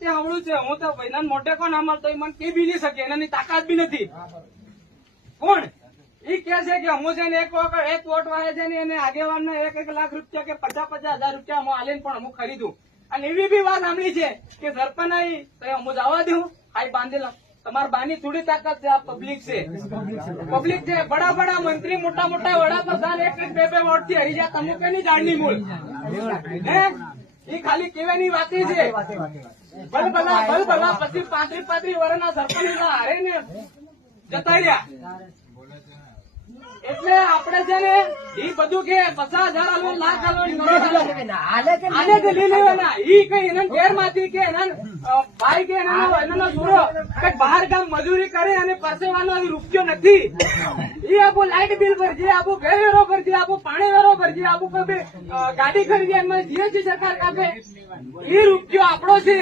જાતે આવડું છે, હું તો ભાઈના મોઢે કોણ અમારતો મને કઈ બી નહીં શકે, એનાની તાકાત બી નથી. કોણ ઈ કે છે કે હું છે ને એક વોટ વાળે છે ને એને આગેવાન 1 લાખ રૂપિયા કે 50,000 રૂપિયા હું આલીને પણ હું ખરીદું. અને એવી બી વાત સાંભળી છે કે સરપંચ આવી તો હું જવા દઉં હાઈ બાંધેલા. તમારા બાની થોડી તાકાત છે, આ પબ્લિક છે, પબ્લિક છે. બડા બડા મંત્રી, મોટા મોટા વડાપ્રધાન 1-2 વોટ થી હરી જાય, તમે કઈ જાણની મૂળ હે? એ ખાલી કેવાની વાતી છે. ભલભલા 35 વર્ષના સરપંચ હારે ને જતા રહ્યા. એટલે આપડે છે ને ઈ બધું કે 50,000 આલો, લાખ આલો, આને કે લઈ લેવાના. ઈ કઈ એના ઘેર માંથી કે એના ભાઈ કે એના છોરો કઈ બહાર ગામ મજૂરી કરે અને પરસેવાનો રૂપિયો નથી. ઈ આપું લાઇટ બિલ ભરજે, આપું ઘર વેરો ભરજે, આપું પાણી વેરો ભરજે, આપું કોઈ ગાડી ખરીદે એમાં જીએસટી સરકાર કાપે. ઈ રૂપિયો આપણો છે.